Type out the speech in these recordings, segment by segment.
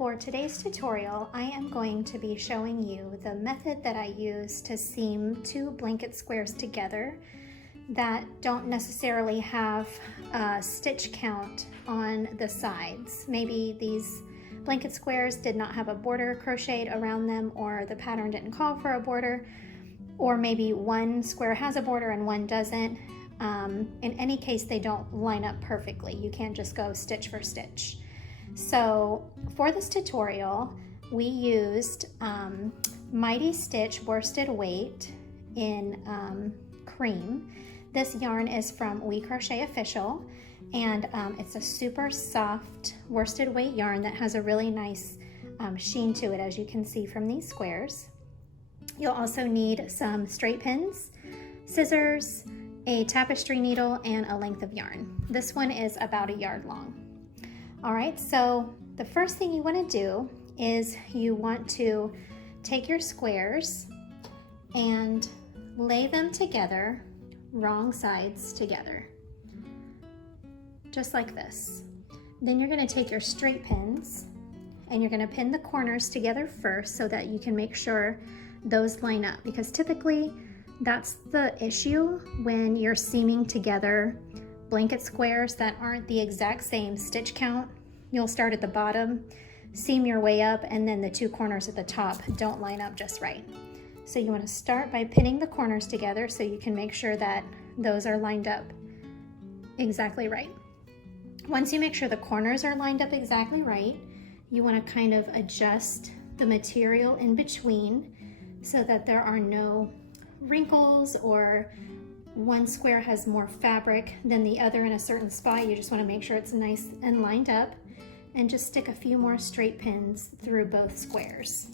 For today's tutorial, I am going to be showing you the method that I use to seam two blanket squares together that don't necessarily have a stitch count on the sides. Maybe these blanket squares did not have a border crocheted around them, or the pattern didn't call for a border, or maybe one square has a border and one doesn't. In any case, they don't line up perfectly. You can't just go stitch for stitch. So for this tutorial, we used Mighty Stitch worsted weight in cream. This yarn is from We Crochet Official, and it's a super soft worsted weight yarn that has a really nice sheen to it, as you can see from these squares. You'll also need some straight pins, scissors, a tapestry needle, and a length of yarn. This one is about 1 yard long. All right, so the first thing you want to do is you want to take your squares and lay them together, wrong sides together, just like this. Then you're going to take your straight pins and you're going to pin the corners together first so that you can make sure those line up, because typically that's the issue when you're seaming together blanket squares that aren't the exact same stitch count. You'll start at the bottom, seam your way up, and then the two corners at the top don't line up just right. So you want to start by pinning the corners together so you can make sure that those are lined up exactly right. Once you make sure the corners are lined up exactly right, you want to kind of adjust the material in between so that there are no wrinkles or one square has more fabric than the other in a certain spot. You just want to make sure it's nice and lined up, and just stick a few more straight pins through both squares.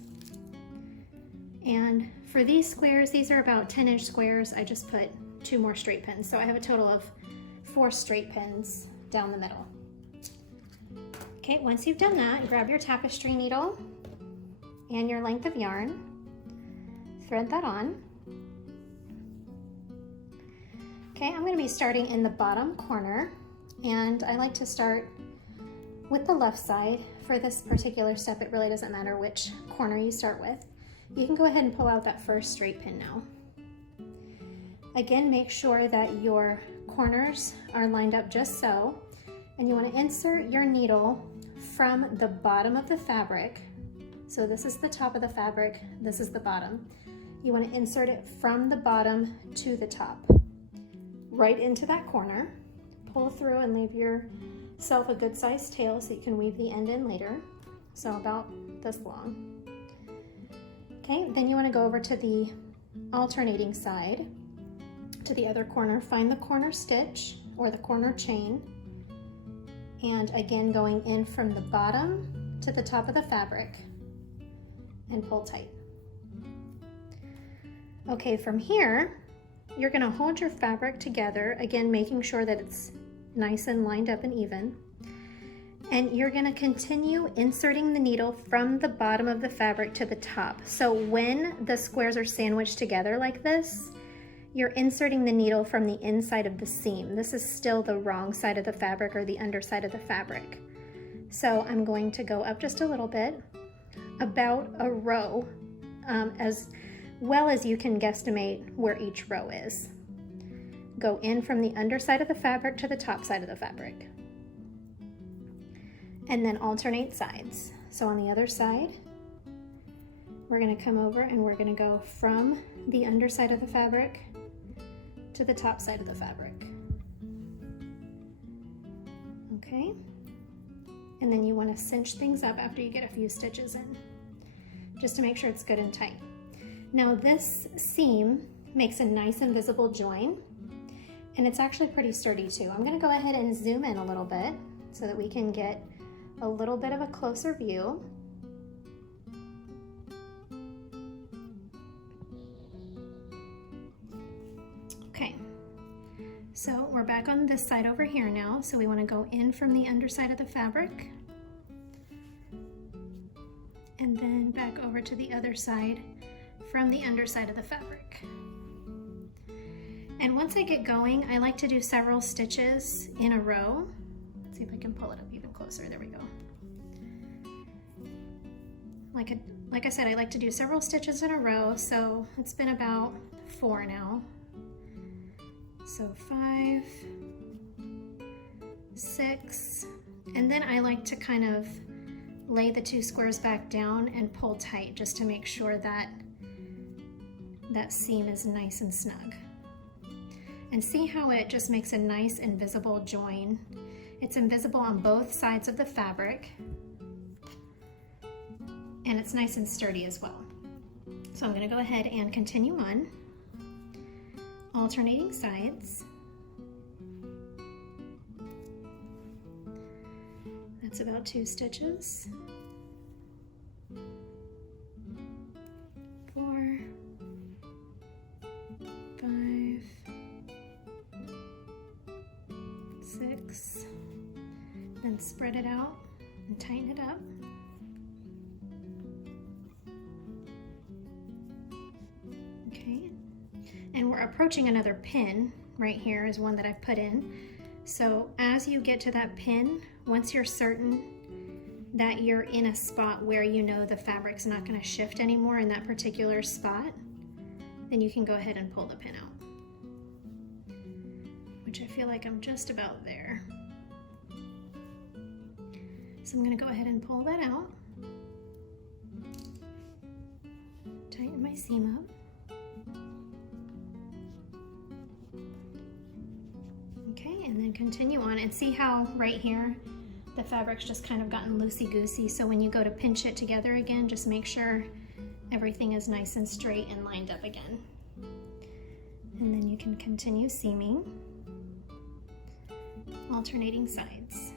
And for these squares, these are about 10-inch squares, I just put 2 more straight pins. So I have a total of 4 straight pins down the middle. Okay, once you've done that, grab your tapestry needle and your length of yarn, thread that on. Okay, I'm going to be starting in the bottom corner, and I like to start with the left side. For this particular step, it really doesn't matter which corner you start with. You can go ahead and pull out that first straight pin now. Again, make sure that your corners are lined up just so, and you want to insert your needle from the bottom of the fabric. So this is the top of the fabric, this is the bottom. You want to insert it from the bottom to the top, right into that corner. Pull through and leave yourself a good sized tail so you can weave the end in later. So about this long. Okay, then you want to go over to the alternating side, to the other corner, find the corner stitch or the corner chain, and again going in from the bottom to the top of the fabric and pull tight. Okay, from here, you're going to hold your fabric together, again making sure that it's nice and lined up and even. And you're going to continue inserting the needle from the bottom of the fabric to the top. So when the squares are sandwiched together like this, you're inserting the needle from the inside of the seam. This is still the wrong side of the fabric, or the underside of the fabric. So I'm going to go up just a little bit, about a row, as well as you can guesstimate where each row is. Go in from the underside of the fabric to the top side of the fabric. And then alternate sides. So on the other side, we're going to come over and we're going to go from the underside of the fabric to the top side of the fabric. Okay. And then you want to cinch things up after you get a few stitches in, just to make sure it's good and tight. Now this seam makes a nice invisible join, and it's actually pretty sturdy too. I'm going to go ahead and zoom in a little bit so that we can get a little bit of a closer view. Okay, so we're back on this side over here now, so we want to go in from the underside of the fabric and then back over to the other side from the underside of the fabric. And once I get going, I like to do several stitches in a row. Let's see if I can pull it up even closer. There we go. like I said, I like to do several stitches in a row, so it's been about 4 now. So 5, 6, and then I like to kind of lay the 2 squares back down and pull tight just to make sure that that seam is nice and snug. And see how it just makes a nice invisible join. It's invisible on both sides of the fabric, and it's nice and sturdy as well. So I'm going to go ahead and continue on, alternating sides. That's about 2 stitches. 4, 5, 6, then spread it out and tighten it up. Okay, and we're approaching another pin. Right here is one that I've put in. So as you get to that pin, once you're certain that you're in a spot where you know the fabric's not going to shift anymore in that particular spot, then you can go ahead and pull the pin out, which I feel like I'm just about there. So I'm going to go ahead and pull that out, tighten my seam up. Okay, and then continue on, and see how right here the fabric's just kind of gotten loosey-goosey, so when you go to pinch it together again, just make sure everything is nice and straight and lined up again. And then you can continue seaming, alternating sides.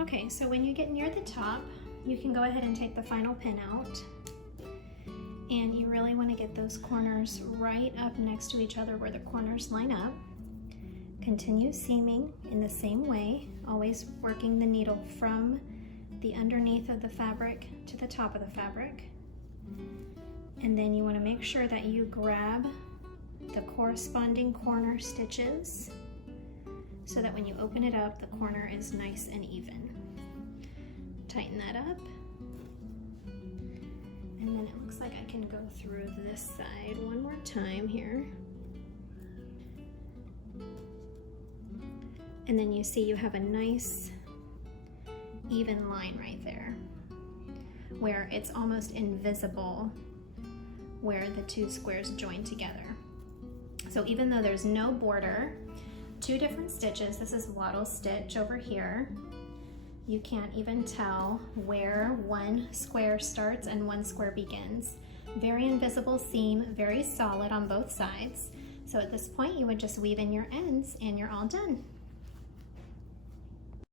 Okay, so when you get near the top, you can go ahead and take the final pin out. And you really want to get those corners right up next to each other where the corners line up. Continue seaming in the same way, always working the needle from the underneath of the fabric to the top of the fabric. And then you want to make sure that you grab the corresponding corner stitches so that when you open it up, the corner is nice and even. Tighten that up. And then it looks like I can go through this side one more time here. And then you see you have a nice even line right there where it's almost invisible where the 2 squares join together. So even though there's no border, 2 different stitches, this is wattle stitch over here, you can't even tell where one square starts and one square begins. Very invisible seam, very solid on both sides. So at this point you would just weave in your ends and you're all done.